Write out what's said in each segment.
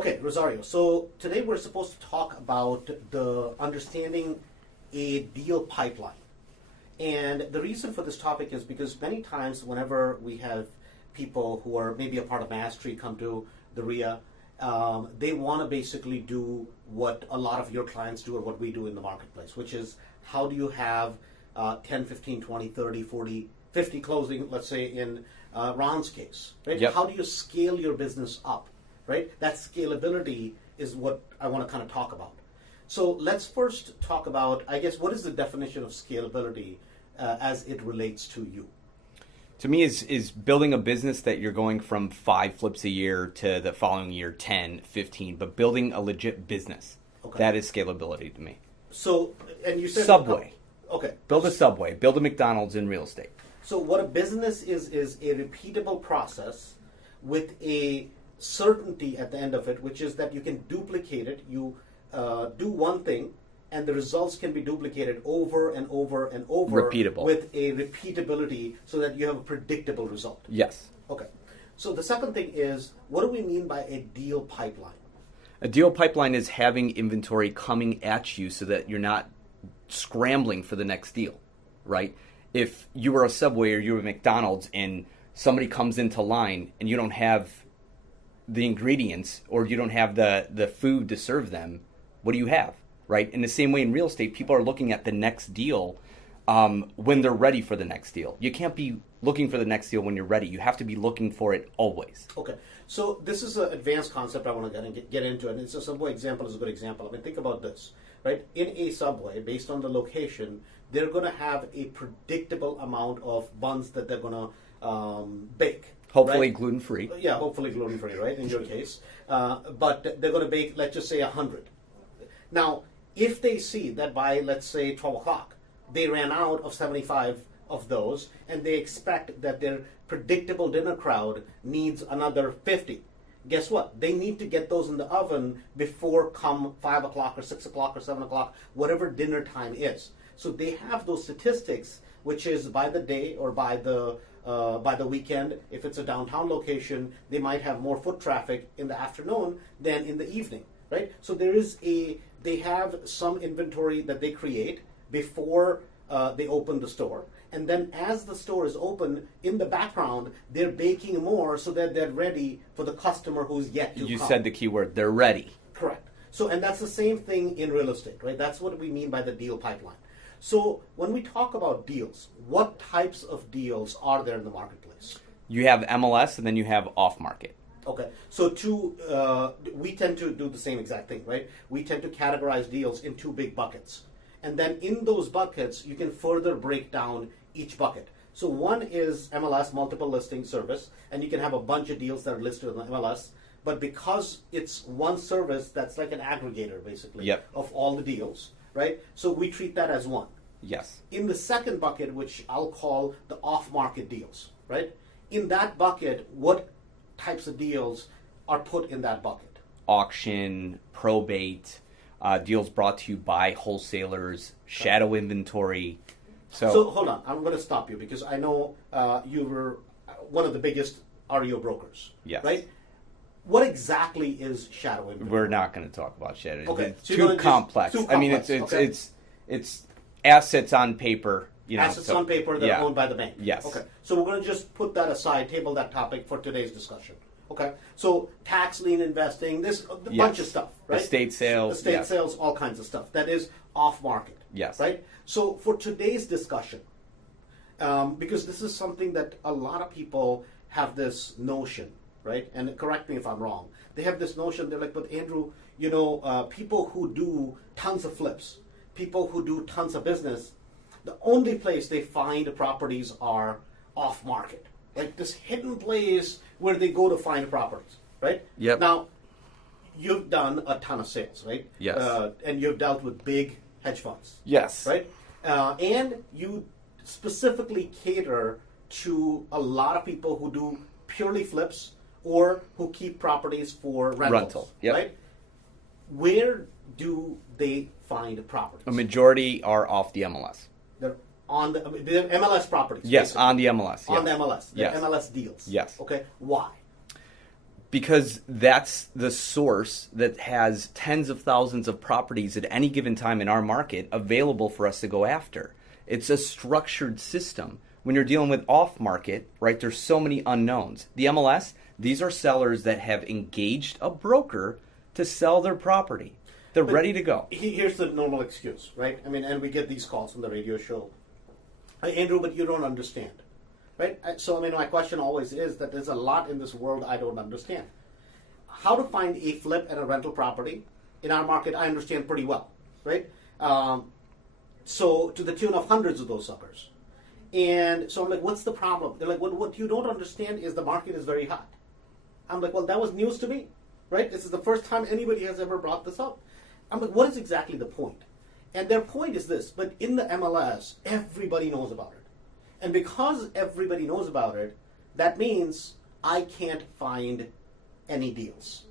Okay, Rosario. So today we're supposed to talk about the understanding a deal pipeline. And the reason for this topic is because many times whenever we have people who are maybe a part of Mastery come to the RIA, they want to basically do what a lot of your clients do or what we do in the marketplace, which is how do you have 10, 15, 20, 30, 40, 50 closing, let's say in Ron's case, right? Yep. How do you scale your business up, right? That scalability is what I want to kind of talk about. So let's first talk about, I guess, what is the definition of scalability as it relates to you? To me, is building a business that you're going from 5 flips a year to the following year 10, 15, but building a legit business. Okay. That is scalability to me. So, and you said Subway. Okay. Build a Subway. Build a McDonald's in real estate. So what a business is a repeatable process with a certainty at the end of it, which is that you can duplicate it. You do one thing, and the results can be duplicated over and over and over. Repeatable. With a repeatability so that you have a predictable result. Yes. Okay. So the second thing is, what do we mean by a deal pipeline? A deal pipeline is having inventory coming at you so that you're not scrambling for the next deal, right? If you were a Subway or you were a McDonald's and somebody comes into line and you don't have the ingredients or you don't have the food to serve them, what do you have, right? In the same way in real estate, people are looking at the next deal when they're ready for the next deal. You can't be looking for the next deal when you're ready. You have to be looking for it always. Okay, so this is an advanced concept I want to get into, and it's a Subway example is a good example. I mean, think about this, right? In a Subway, based on the location, they're going to have a predictable amount of buns that they're going to bake. Hopefully right? gluten-free. Yeah, hopefully gluten-free, right, in your case. But they're going to bake, let's just say, 100. Now, if they see that by, let's say, 12 o'clock, they ran out of 75 of those, and they expect that their predictable dinner crowd needs another 50, guess what? They need to get those in the oven before come 5 o'clock or 6 o'clock or 7 o'clock, whatever dinner time is. So they have those statistics, which is by the day or by the weekend. If it's a downtown location, they might have more foot traffic in the afternoon than in the evening, right? So they have some inventory that they create before they open the store. And then as the store is open, in the background, they're baking more so that they're ready for the customer who's yet to come. You said the key word, they're ready. Correct. So, and that's the same thing in real estate, right? That's what we mean by the deal pipeline. So when we talk about deals, what types of deals are there in the marketplace? You have MLS and then you have off-market. Okay, so we tend to do the same exact thing, right? We tend to categorize deals in 2 big buckets. And then in those buckets, you can further break down each bucket. So one is MLS, multiple listing service, and you can have a bunch of deals that are listed on the MLS. But because it's one service, that's like an aggregator, basically, Yep. of all the deals, right? So we treat that as one. Yes. In the second bucket, which I'll call the off-market deals, right? In that bucket, what types of deals are put in that bucket? Auction, probate, deals brought to you by wholesalers, shadow inventory. So hold on, I'm going to stop you because I know you were one of the biggest REO brokers, Yes. right? What exactly is shadow inventory? We're not going to talk about shadow. Okay, It's so you're too gonna complex. too I mean, complex, okay. it's assets on paper. You know, Assets on paper that yeah. are owned by the bank. Yes. Okay, so we're going to just put that aside, table that topic for today's discussion. Okay, so tax lien investing, this a Yes. bunch of stuff, right? Estate sales. Estate yes. sales, all kinds of stuff. That is off market. Yes. Right? So for today's discussion, because this is something that a lot of people have this notion, right? And correct me if I'm wrong. They have this notion, they're like, but Andrew, you know, people who do tons of flips, people who do tons of business, the only place they find properties are off market. Like this hidden place where they go to find properties, right? Yep. Now, you've done a ton of sales, right? Yes. And you've dealt with big hedge funds. Yes. Right? And you specifically cater to a lot of people who do purely flips or who keep properties for rental. Yep. Right? Where do they find properties? A majority are off the MLS. They're on the MLS properties. Yes, basically. on the MLS. On yes. the MLS. The Yes. MLS deals. Yes. Okay. Why? Because that's the source that has tens of thousands of properties at any given time in our market available for us to go after. It's a structured system. When you're dealing with off market, right, there's so many unknowns. The MLS, these are sellers that have engaged a broker to sell their property. They're ready to go. Here's the normal excuse, right? I mean, and we get these calls from the radio show. Andrew, but you don't understand. Right? So, I mean, my question always is that there's a lot in this world I don't understand. How to find a flip and a rental property in our market, I understand pretty well, right? So, to the tune of hundreds of those suckers. And so I'm like, what's the problem? They're like, well, what you don't understand is the market is very hot. I'm like, well, that was news to me, right? This is the first time anybody has ever brought this up. I'm like, what is exactly the point? And their point is this, but in the MLS, everybody knows about it. And because everybody knows about it, that means I can't find any deals.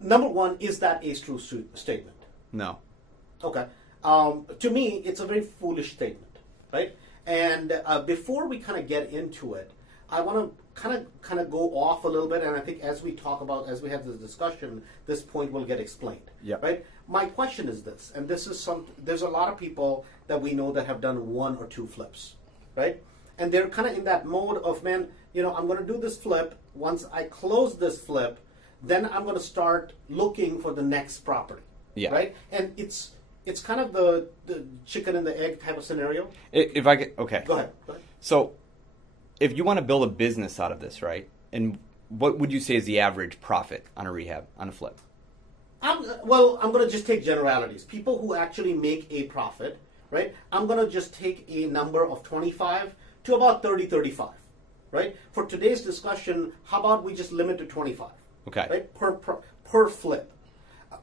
Number one, is that a true statement? No. Okay. To me, it's a very foolish statement, right? And before we kind of get into it, I want to kind of go off a little bit, and I think as we have this discussion, this point will get explained. Yep. Right? My question is this, and this is there's a lot of people that we know that have done one or two flips, right? And they're kind of in that mode of, man, I'm going to do this flip. Once I close this flip, then I'm going to start looking for the next property, right? And it's kind of the chicken and the egg type of scenario. If I get, okay. Go ahead. So, if you want to build a business out of this, right? And what would you say is the average profit on a rehab, on a flip? I'm going to just take generalities. People who actually make a profit, right? I'm going to just take a number of 25 to about 30, 35, right? For today's discussion, how about we just limit to 25? Okay. Right? Per flip.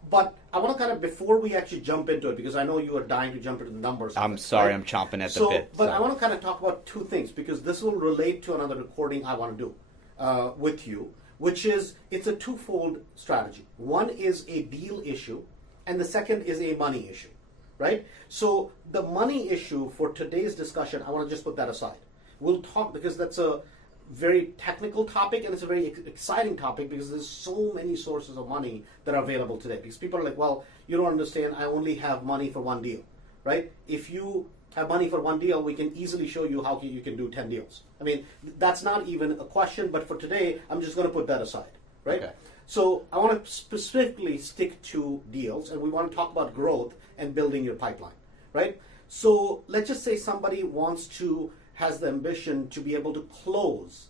But I want to kind of, before we actually jump into it, because I know you are dying to jump into the numbers. I'm sorry, right? I'm chomping at the bit. But I want to kind of talk about two things, because this will relate to another recording I want to do with you, which is, it's a twofold strategy. One is a deal issue, and the second is a money issue, right? So the money issue for today's discussion, I want to just put that aside. We'll talk, because that's a very technical topic, and it's a very exciting topic, because there's so many sources of money that are available today. Because people are like, well, you don't understand, I only have money for one deal, right? If you have money for one deal, we can easily show you how you can do 10 deals. I mean, that's not even a question, but for today, I'm just going to put that aside, right? Okay. So I want to specifically stick to deals, and we want to talk about growth and building your pipeline, right? So let's just say somebody has the ambition to be able to close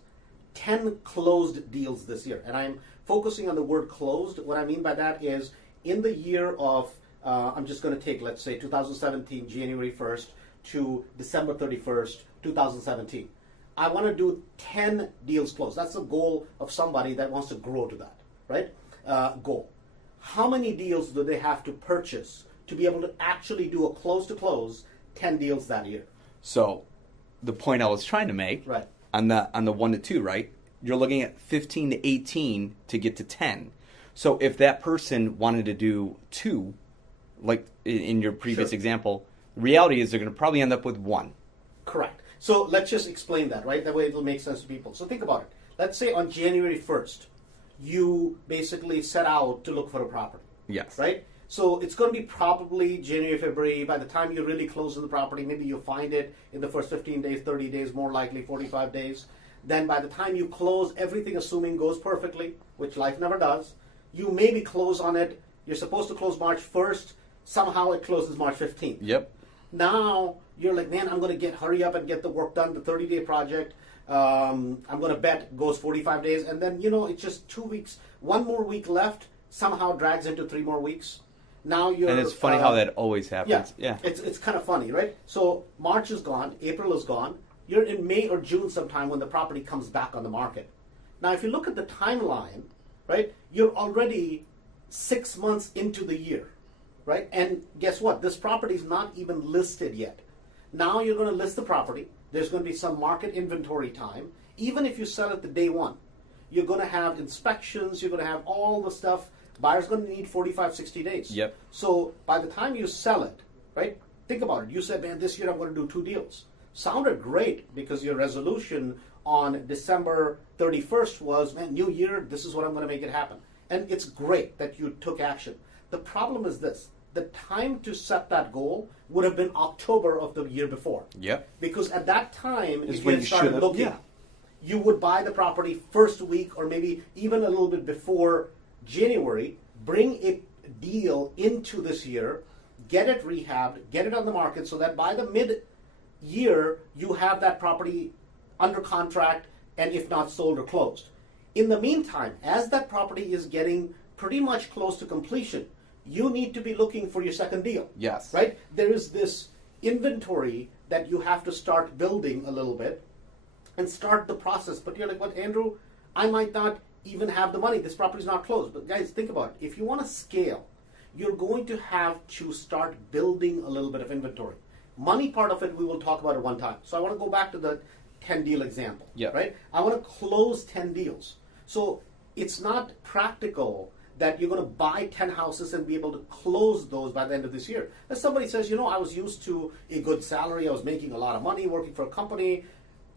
10 closed deals this year. And I'm focusing on the word closed. What I mean by that is, in the year of, I'm just going to take, let's say, 2017, January 1st to December 31st, 2017. I want to do 10 deals closed. That's the goal of somebody that wants to grow to that, right? Goal. How many deals do they have to purchase to be able to actually do a close-to-close 10 deals that year? So, the point I was trying to make, right, on the 1 to 2, right? You're looking at 15 to 18 to get to 10. So if that person wanted to do 2, like in your previous example, the reality is they're going to probably end up with 1. Correct. So let's just explain that, right? That way it'll make sense to people. So think about it. Let's say on January 1st, you basically set out to look for a property. Yes. Right? So it's going to be probably January, February. By the time you really close on the property, maybe you'll find it in the first 15 days, 30 days, more likely 45 days. Then by the time you close, everything assuming goes perfectly, which life never does, you maybe close on it. You're supposed to close March 1st. Somehow it closes March 15th. Yep. Now you're like, man, I'm going to hurry up and get the work done, the 30-day project. I'm going to bet goes 45 days. And then, it's just 2 weeks. 1 more week left somehow drags into 3 more weeks. Now you're, and it's funny how that always happens. Yeah. It's kind of funny, right? So March is gone, April is gone. You're in May or June sometime when the property comes back on the market. Now, if you look at the timeline, right, you're already 6 months into the year, right? And guess what? This property is not even listed yet. Now you're going to list the property. There's going to be some market inventory time. Even if you sell it the day one, you're going to have inspections. You're going to have all the stuff. Buyer's going to need 45, 60 days. Yep. So by the time you sell it, right, think about it. You said, man, this year I'm going to do 2 deals. Sounded great, because your resolution on December 31st was, man, new year, this is what I'm going to make it happen. And it's great that you took action. The problem is this. The time to set that goal would have been October of the year before. Yep. Because at that time, Is if when you you started should have- looking, yeah. you would buy the property first week or maybe even a little bit before January, bring a deal into this year, get it rehabbed, get it on the market so that by the mid-year, you have that property under contract and if not sold or closed. In the meantime, as that property is getting pretty much close to completion, you need to be looking for your second deal. Yes. Right? There is this inventory that you have to start building a little bit and start the process. But you're like, what, Andrew, I might not even have the money. This property's not closed. But guys, think about it. If you want to scale, you're going to have to start building a little bit of inventory. Money part of it, we will talk about at one time. So I want to go back to the 10 deal example. Yeah. Right? I want to close 10 deals. So it's not practical that you're going to buy 10 houses and be able to close those by the end of this year. If somebody says, you know, I was used to a good salary, I was making a lot of money working for a company,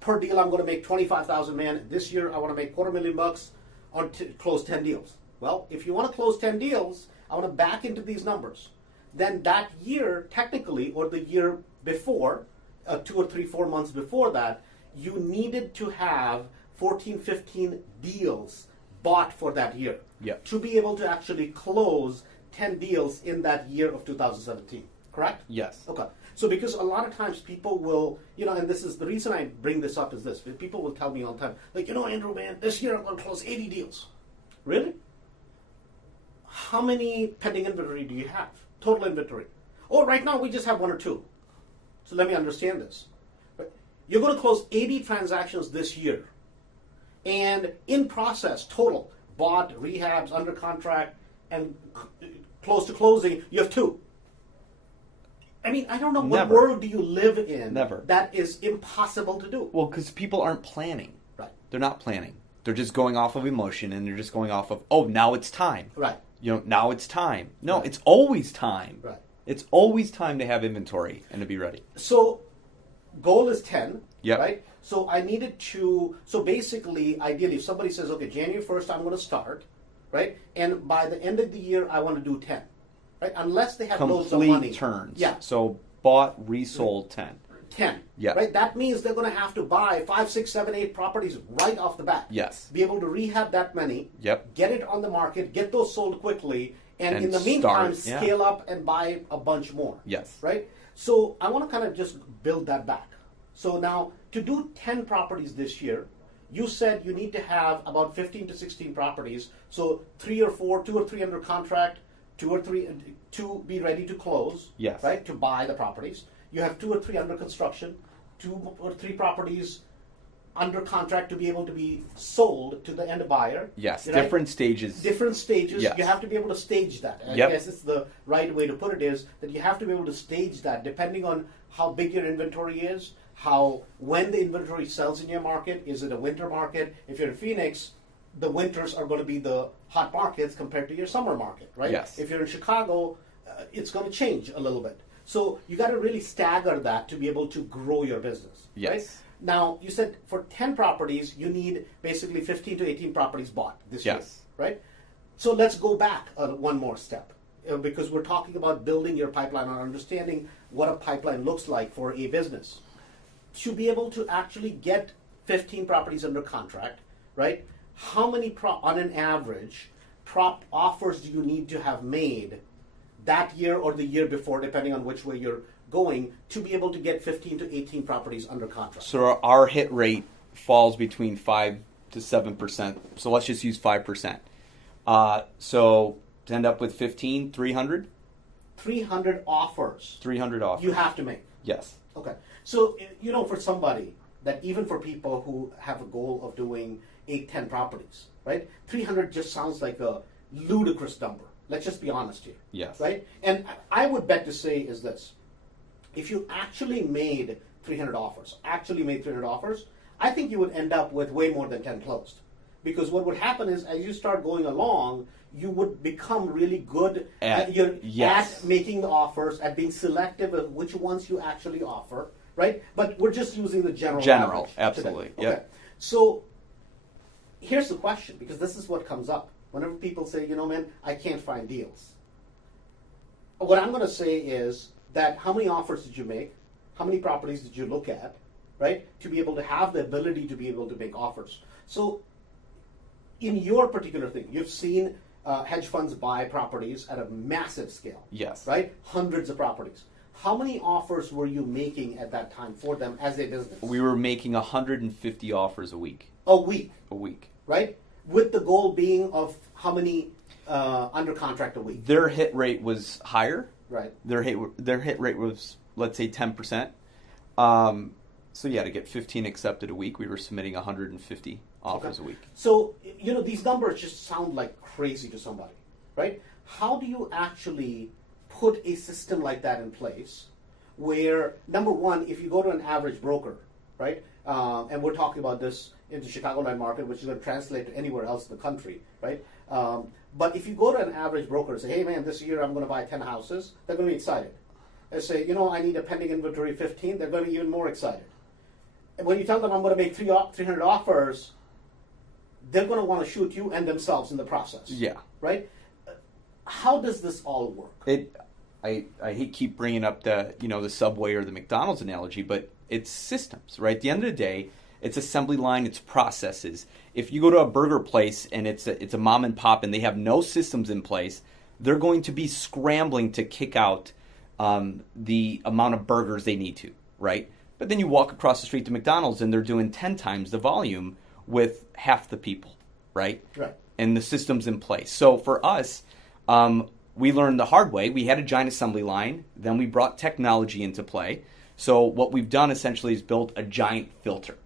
per deal I'm going to make $25,000, man. This year I want to make $250,000 on close 10 deals. Well, if you want to close 10 deals, I want to back into these numbers. Then that year, technically, or the year before, 2 or 3, 4 months before that, you needed to have 14, 15 deals bought for that year. Yep. To be able to actually close 10 deals in that year of 2017, correct? Yes. Okay. So because a lot of times people will, you know, and this is the reason I bring this up is this, people will tell me all the time, like, you know, Andrew, man, this year I'm going to close 80 deals. Really? How many pending inventory do you have? Total inventory. Oh, right now we just have 1 or 2. So let me understand this. You're going to close 80 transactions this year. And in process, total, bought, rehabs, under contract, and close to closing, you have 2. I mean, I don't know what Never. world do you live in Never. that is impossible to do. Well, because people aren't planning. Right. They're not planning. They're just going off of emotion, and they're just going off of, oh, now it's time. Right. You know, now it's time. No, Right. it's always time. Right. It's always time to have inventory and to be ready. So, goal is 10, Yep. right? So I needed to, so basically, ideally, if somebody says, okay, January 1st, I'm going to start, right? And by the end of the year, I want to do 10, right? Unless they have loads of money. Complete turns. Yeah. So bought, resold, 10. 10. Yeah. Right? That means they're going to have to buy 5, 6, 7, 8 properties right off the bat. Yes. Be able to rehab that many. Yep. Get it on the market, get those sold quickly, and in And the meantime, start, yeah. scale up and buy a bunch more. Yes. Right? So I want to kind of just build that back. So now, to do 10 properties this year, you said you need to have about 15 to 16 properties. So 3 or 4, 2 or 3 under contract, 2 or 3 to be ready to close. Yes. Right? To buy the properties. You have 2 or 3 under construction, 2 or 3 properties under contract to be able to be sold to the end buyer. Yes. Right? Different stages. Different stages. Yes. You have to be able to stage that. I Yep. guess it's the right way to put it is that you have to be able to stage that depending on how big your inventory is, when the inventory sells in your market. Is it a winter market? If you're in Phoenix, the winters are going to be the hot markets compared to your summer market, right? Yes. If you're in Chicago, it's going to change a little bit. So you got to really stagger that to be able to grow your business. Yes. Right? Now, you said for 10 properties, you need basically 15 to 18 properties bought this year, Yes. right? So let's go back one more step because we're talking about building your pipeline and understanding what a pipeline looks like for a business. To be able to actually get 15 properties under contract, right? How many, on an average, prop offers do you need to have made that year or the year before, depending on which way you're going, to be able to get 15 to 18 properties under contract? So our hit rate falls between 5 to 7%. So let's just use 5%. So to end up with 15, 300? 300 offers 300 offers. you have to make. Yes. Okay. So, you know, for somebody that even for people who have a goal of doing 8, 10 properties, right? 300 just sounds like a ludicrous number. Let's just be honest here. Yes. Right? And I would bet to say is this. If you actually made 300 offers, I think you would end up with way more than 10 closed. Because what would happen is as you start going along, you would become really good at making the offers, at being selective of which ones you actually offer, right? But we're just using the general average absolutely. today. Yep. Okay. So here's the question, because this is what comes up. Whenever people say, man, I can't find deals. What I'm going to say is that how many offers did you make? How many properties did you look at, right? To be able to have the ability to be able to make offers. So in your particular thing, you've seen hedge funds buy properties at a massive scale. Yes. Right? Hundreds of properties. How many offers were you making at that time for them as a business? We were making 150 offers a week. A week. A week. Right? With the goal being of how many under contract a week? Their hit rate was higher. Right. Their hit rate was, let's say, 10%. So yeah, to get 15 accepted a week, we were submitting 150 offers a week. So, these numbers just sound like crazy to somebody, right? How do you actually put a system like that in place where, number one, if you go to an average broker, right, and we're talking about this in the Chicagoland market, which is going to translate to anywhere else in the country, right? But if you go to an average broker and say, hey man, this year I'm going to buy 10 houses, they're going to be excited. They say, I need a pending inventory of 15, they're going to be even more excited. And when you tell them I'm going to make 300 offers, they're going to want to shoot you and themselves in the process. Yeah. Right? How does this all work? I hate keep bringing up the the Subway or the McDonald's analogy, but it's systems, right? At the end of the day, it's assembly line, it's processes. If you go to a burger place and it's a mom and pop and they have no systems in place, they're going to be scrambling to kick out the amount of burgers they need to, right? But then you walk across the street to McDonald's and they're doing 10 times the volume with half the people, right? Right. And the system's in place. So for us, we learned the hard way. We had a giant assembly line. Then we brought technology into play. So what we've done essentially is built a giant filter.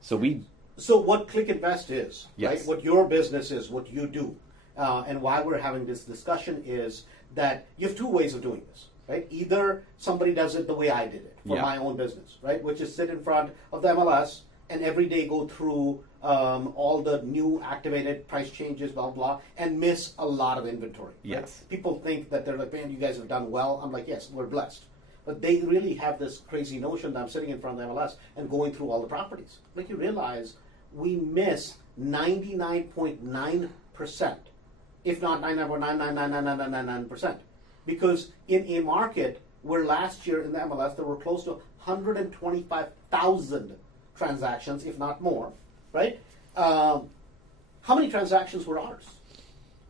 So what Clickinvest is, yes, right? What your business is, what you do, and why we're having this discussion is that you have two ways of doing this, right? Either somebody does it the way I did it for my own business, right? Which is sit in front of the MLS and every day go through all the new activated price changes, blah, blah, and miss a lot of inventory. Right? Yes. People think that they're like, man, you guys have done well. I'm like, yes, we're blessed. But they really have this crazy notion that I'm sitting in front of the MLS and going through all the properties. Like, you realize we miss 99.9%, if not 99.9999999%. Because in a market where last year in the MLS there were close to 125,000 transactions, if not more, right? How many transactions were ours?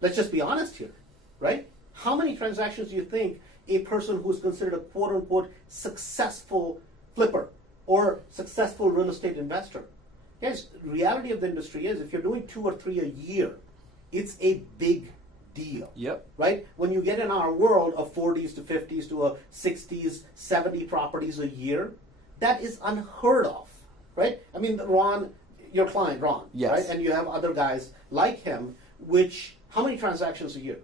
Let's just be honest here, right? How many transactions do you think a person who's considered a quote-unquote successful flipper or successful real estate investor? Guys, the reality of the industry is if you're doing 2 or 3 a year, it's a big deal. Yep. Right? When you get in our world of 40s to 50s to a 60s, 70 properties a year, that is unheard of, right? I mean, Ron, your client, Ron, yes, right? And you have other guys like him, how many transactions a year?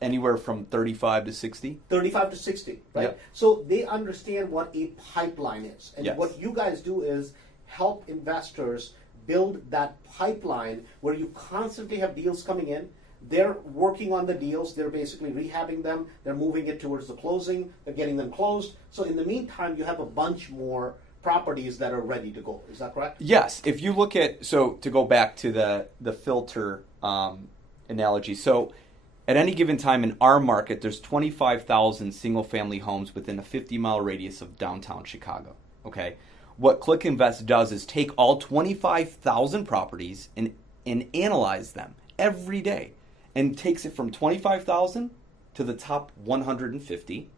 Anywhere from 35 to 60. 35 to 60, right? Yep. So they understand what a pipeline is. And yes, what you guys do is help investors build that pipeline where you constantly have deals coming in. They're working on the deals. They're basically rehabbing them. They're moving it towards the closing. They're getting them closed. So in the meantime, you have a bunch more properties that are ready to go. Is that correct? Yes. If you look at, so to go back to the filter analogy, so at any given time in our market, there's 25,000 single-family homes within a 50-mile radius of downtown Chicago. Okay, what Clickinvest does is take all 25,000 properties and analyze them every day, and takes it from 25,000 to the top 150,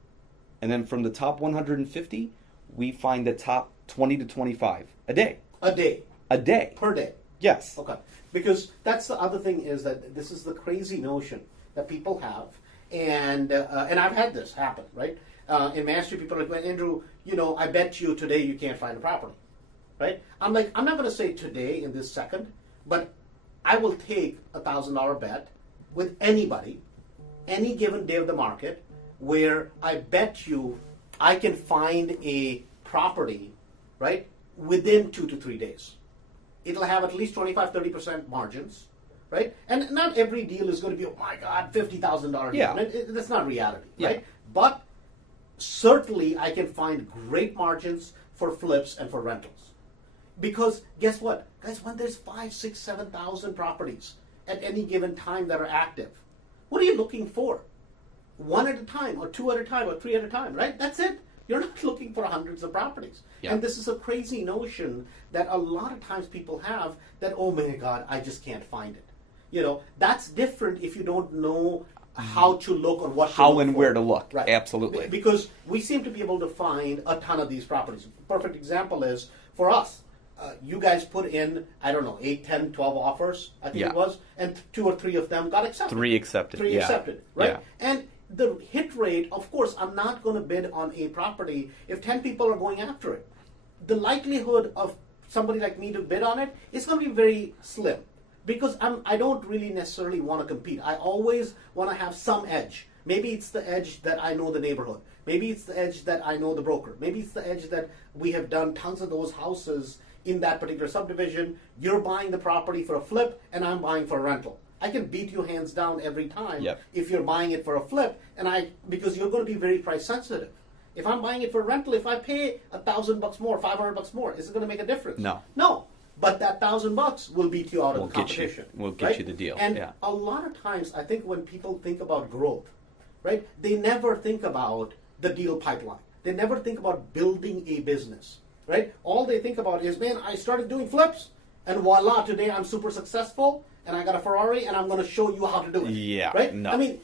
and then from the top 150, we find the top 20 to 25 a day. A day. A day. Per day. Yes. Okay. Because that's the other thing is that this is the crazy notion that people have, and I've had this happen, right? In Mastery, people are like, well, Andrew, I bet you today you can't find a property, right? I'm like, I'm not going to say today in this second, but I will take $1,000 bet with anybody, any given day of the market, where I bet you I can find a property, right, within 2 to 3 days. It'll have at least 25-30% margins, right? And not every deal is going to be, oh my God, $50,000 deal. Yeah. That's not reality, Yeah, right? But certainly I can find great margins for flips and for rentals. Because guess what? Guys, when there's 5, 6, 7,000 properties at any given time that are active, what are you looking for? One at a time, or two at a time, or three at a time, right? That's it. You're not looking for hundreds of properties. Yeah. And this is a crazy notion that a lot of times people have that, oh my God, I just can't find it. You know, that's different if you don't know how to look or what to How look and for. where to look. Right. Absolutely. Because we seem to be able to find a ton of these properties. Perfect example is, for us, you guys put in, I don't know, 8, 10, 12 offers, I think Yeah. it was, and 2 or 3 of them got accepted. 3 accepted. 3 yeah. accepted, right? Yeah. And the hit rate, of course, I'm not going to bid on a property if 10 people are going after it. The likelihood of somebody like me to bid on it is going to be very slim, because I don't really necessarily want to compete. I always want to have some edge. Maybe it's the edge that I know the neighborhood. Maybe it's the edge that I know the broker. Maybe it's the edge that we have done tons of those houses in that particular subdivision. You're buying the property for a flip, and I'm buying for a rental. I can beat you hands down every time Yep. if you're buying it for a flip, because you're going to be very price sensitive. If I'm buying it for rental, if I pay $1,000 more, $500 more, is it going to make a difference? No. No. But that $1,000 will beat you out We'll of the get you- competition. we'll get right? you the deal, And yeah. a lot of times, I think when people think about growth, right, they never think about the deal pipeline. They never think about building a business, right? All they think about is, man, I started doing flips, and voila, today I'm super successful, and I got a Ferrari, and I'm going to show you how to do it. Yeah, Right? no. I mean,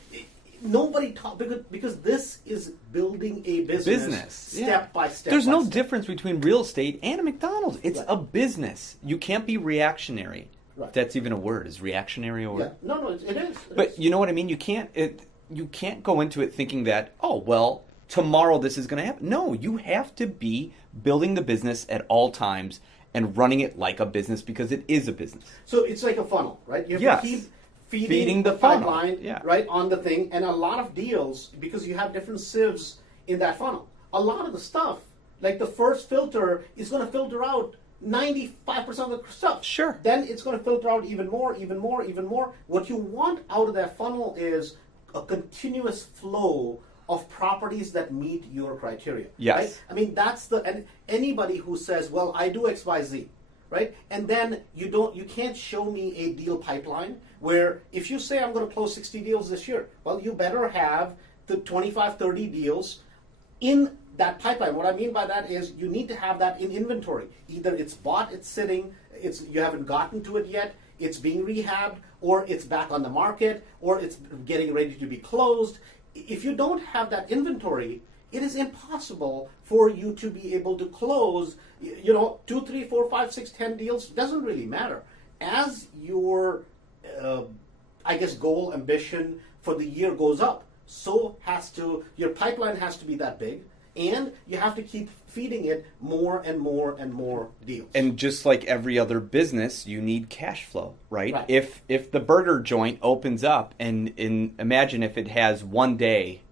nobody talk because this is building a business step by step. There's by no step. difference between real estate and a McDonald's. It's Right. a business. You can't be reactionary. Right. That's even a word. Is reactionary a word? Yeah. No, it is. It But is. you know what I mean? You can't go into it thinking that, oh, well, tomorrow this is going to happen. No, you have to be building the business at all times and running it like a business, because it is a business. So it's like a funnel, right? You have Yes. to keep feeding, Feeding the the funnel, pipeline, yeah. right, on the thing. And a lot of deals, because you have different sieves in that funnel, a lot of the stuff, like the first filter, is going to filter out 95% of the stuff. Sure. Then it's going to filter out even more, even more, even more. What you want out of that funnel is a continuous flow of properties that meet your criteria. Yes. Right? I mean, and anybody who says, well, I do X, Y, Z, right? And then you can't show me a deal pipeline where if you say I'm going to close 60 deals this year, well, you better have the 25, 30 deals in that pipeline. What I mean by that is you need to have that in inventory. Either it's bought, it's sitting, you haven't gotten to it yet, it's being rehabbed, or it's back on the market, or it's getting ready to be closed. If you don't have that inventory, it is impossible for you to be able to close, 2, 3, 4, 5, 6, 10 deals. Doesn't really matter. As your, goal, ambition for the year goes up, your pipeline has to be that big, and you have to keep feeding it more and more and more deals. And just like every other business, you need cash flow, right? Right. If the burger joint opens up, and imagine if it has one day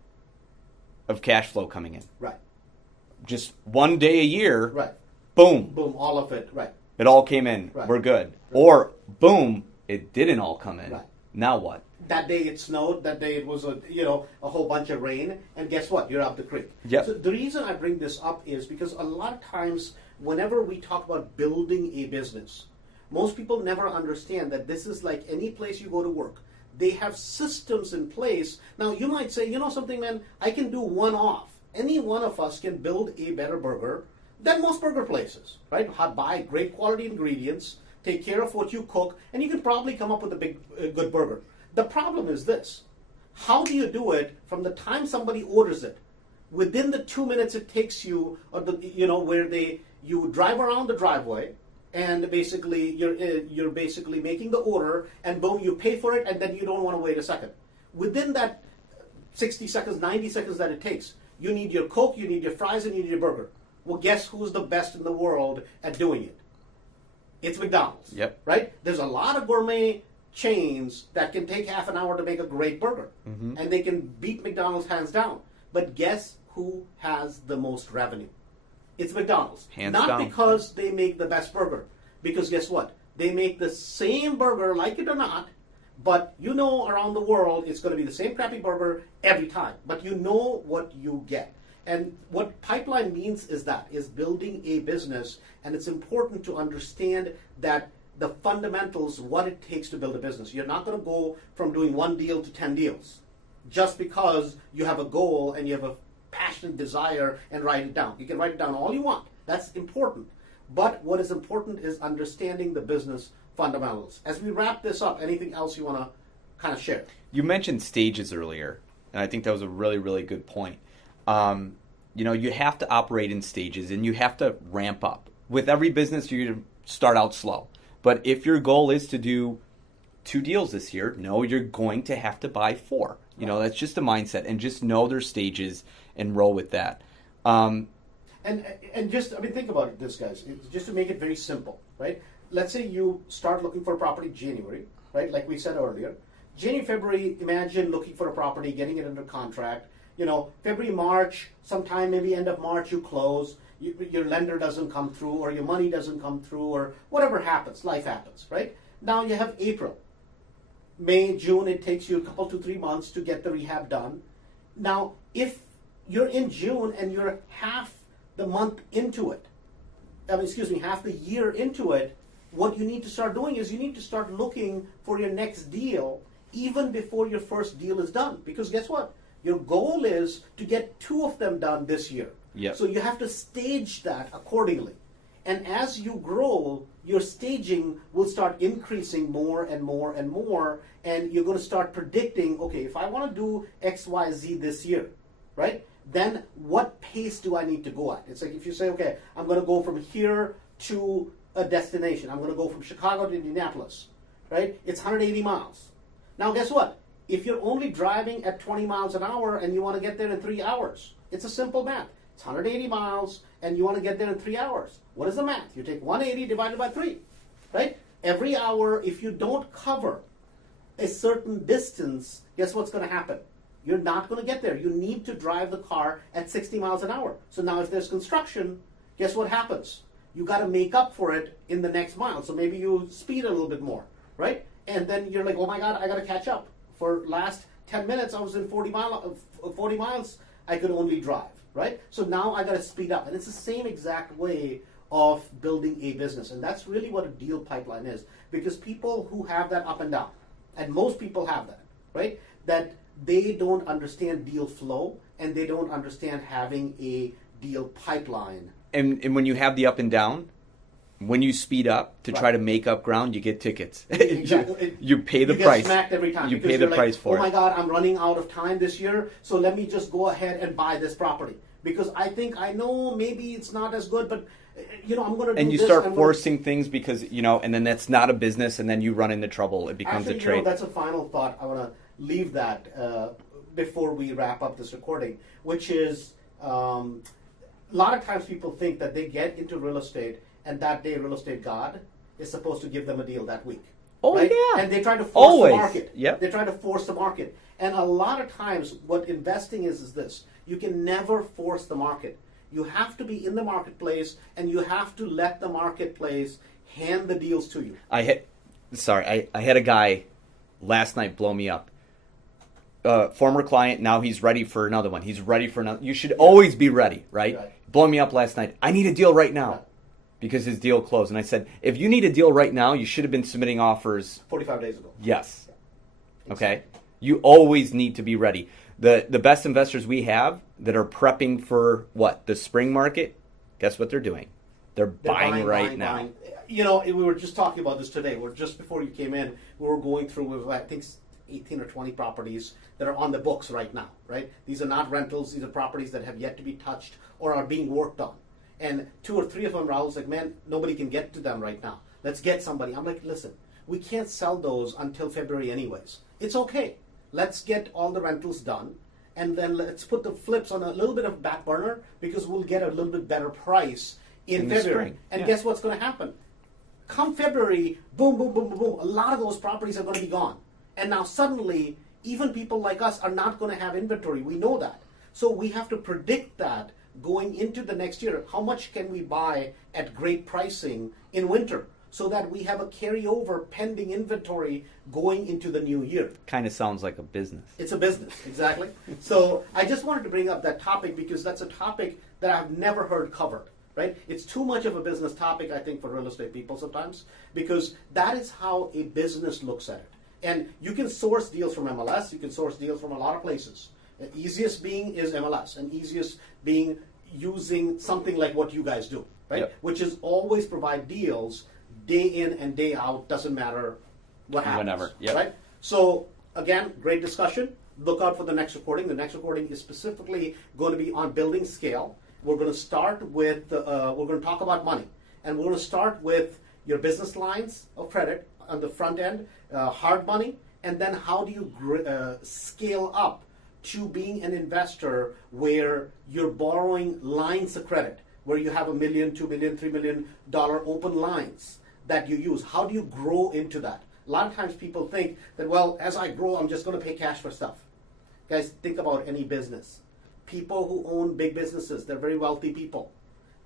of cash flow coming in, Right, just one day a year, right. boom, Boom, all of it, right. it all came in, Right. we're good. Or boom, it didn't all come in. Right. Now what? That day it snowed. That day it was a whole bunch of rain. And guess what? You're up the creek. Yep. So the reason I bring this up is because a lot of times, whenever we talk about building a business, most people never understand that this is like any place you go to work. They have systems in place. Now you might say, you know something, man, I can do one off. Any one of us can build a better burger than most burger places, right? Buy great quality ingredients, take care of what you cook, and you can probably come up with a good burger. The problem is this: how do you do it from the time somebody orders it, within the 2 minutes it takes you, or you drive around the driveway, and basically you're basically making the order, and boom, you pay for it, and then you don't want to wait a second. Within that 60 seconds, 90 seconds that it takes, you need your Coke, you need your fries, and you need your burger. Well, guess who's the best in the world at doing it? It's McDonald's. Yep. Right? There's a lot of gourmet chains that can take half an hour to make a great burger, and they can beat McDonald's hands down. But guess who has the most revenue? It's McDonald's. Hands Not down. because they make the best burger, because guess what? They make the same burger, like it or not, but around the world it's going to be the same crappy burger every time. But you know what you get. And what pipeline means is building a business, and it's important to understand that the fundamentals, what it takes to build a business. You're not going to go from doing 1 deal to 10 deals just because you have a goal and you have a passionate desire and write it down. You can write it down all you want. That's important. But what is important is understanding the business fundamentals. As we wrap this up, anything else you want to kind of share? You mentioned stages earlier, and I think that was a really, really good point. You have to operate in stages, and you have to ramp up. With every business, you're going to start out slow. But if your goal is to do 2 deals this year, no, you're going to have to buy 4. That's just a mindset, and just know their stages and roll with that. And just, think about this, guys. Just to make it very simple, right? Let's say you start looking for a property January, right? Like we said earlier. January, February, imagine looking for a property, getting it under contract. February, March, sometime maybe end of March you close. Your lender doesn't come through, or your money doesn't come through, or whatever happens. Life happens, right? Now you have April. May, June, it takes you a couple to 3 months to get the rehab done. Now, if you're in June and you're half the month into it, half the year into it, what you need to start doing is you need to start looking for your next deal even before your first deal is done. Because guess what? Your goal is to get 2 of them done this year. Yep. So you have to stage that accordingly. And as you grow, your staging will start increasing more and more and more, and you're going to start predicting, okay, if I want to do X, Y, Z this year, right, then what pace do I need to go at? It's like if you say, okay, I'm going to go from here to a destination. I'm going to go from Chicago to Indianapolis, right? It's 180 miles. Now, guess what? If you're only driving at 20 miles an hour and you want to get there in 3 hours, it's a simple math. It's 180 miles and you want to get there in 3 hours. What is the math? You take 180 divided by 3, right? Every hour, if you don't cover a certain distance, guess what's going to happen? You're not going to get there. You need to drive the car at 60 miles an hour. So now if there's construction, guess what happens? You got to make up for it in the next mile. So maybe you speed a little bit more, right? And then you're like, oh my God, I got to catch up. For last 10 minutes, I was in 40 miles, I could only drive, right? So now I got to speed up. And it's the same exact way of building a business. And that's really what a deal pipeline is. Because people who have that up and down, and most people have that, right? That they don't understand deal flow, and they don't understand having a deal pipeline. And when you have the up and down, when you speed up to try to make up ground, you get tickets. Exactly. You pay the you price. Get smacked every time. You pay the price for it. Oh my God, I'm running out of time this year, so let me just go ahead and buy this property. Because I know maybe it's not as good, but I'm going to do this. And you start forcing things because, and then that's not a business, and then you run into trouble. It becomes a trade. That's a final thought. I want to leave that before we wrap up this recording, which is a lot of times people think that they get into real estate and that day real estate God is supposed to give them a deal that week. Oh, right? yeah. And they try to force Always. the market. Yep. They try to force the market. And a lot of times what investing is this. You can never force the market. You have to be in the marketplace and you have to let the marketplace hand the deals to you. I had a guy last night blow me up. Former client, now he's ready for another one. He's ready for another. You should always be ready, right? Blow me up last night. I need a deal right now. Because his deal closed. And I said, if you need a deal right now, you should have been submitting offers 45 days ago. Yes. Okay? You always need to be ready. The best investors we have that are prepping for what? The spring market, guess what they're doing? They're buying right now. We were just talking about this today. Just before you came in, we were going through, I think, 18 or 20 properties that are on the books right now, right? These are not rentals. These are properties that have yet to be touched or are being worked on. And 2 or 3 of them, Raul's like, man, nobody can get to them right now. Let's get somebody. I'm like, listen, we can't sell those until February anyways. It's okay. Let's get all the rentals done. And then let's put the flips on a little bit of back burner because we'll get a little bit better price in February. And guess what's going to happen? Come February, boom, boom, boom, boom, boom. A lot of those properties are going to be gone. And now suddenly, even people like us are not going to have inventory. We know that. So we have to predict that going into the next year. How much can we buy at great pricing in winter? so that we have a carryover pending inventory going into the new year. Kind of sounds like a business. It's a business, exactly. So I just wanted to bring up that topic because that's a topic that I've never heard covered, right? It's too much of a business topic, I think, for real estate people sometimes, because that is how a business looks at it. And you can source deals from MLS, you can source deals from a lot of places. The easiest being is MLS, and easiest being using something like what you guys do, right? Yep. Which is always provide deals day in and day out, doesn't matter what happens. Whenever, yep. Right? So again, great discussion. Look out for the next recording. The next recording is specifically going to be on building scale. We're going to start with, we're going to talk about money. And we're going to start with your business lines of credit on the front end, hard money, and then how do you scale up to being an investor where you're borrowing lines of credit, where you have $1 million, $2 million, $3 million open lines that you use. How do you grow into that? A lot of times people think that, well, as I grow, I'm just going to pay cash for stuff. Guys, think about any business. People who own big businesses, they're very wealthy people.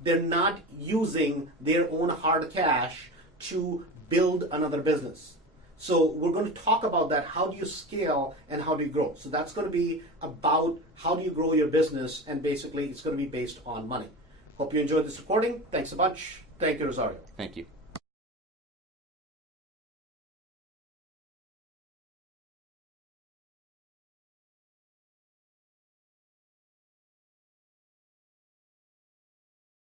They're not using their own hard cash to build another business. So we're going to talk about that. How do you scale and how do you grow? So that's going to be about how do you grow your business, and basically it's going to be based on money. Hope you enjoyed this recording. Thanks a bunch. Thank you, Rosario. Thank you.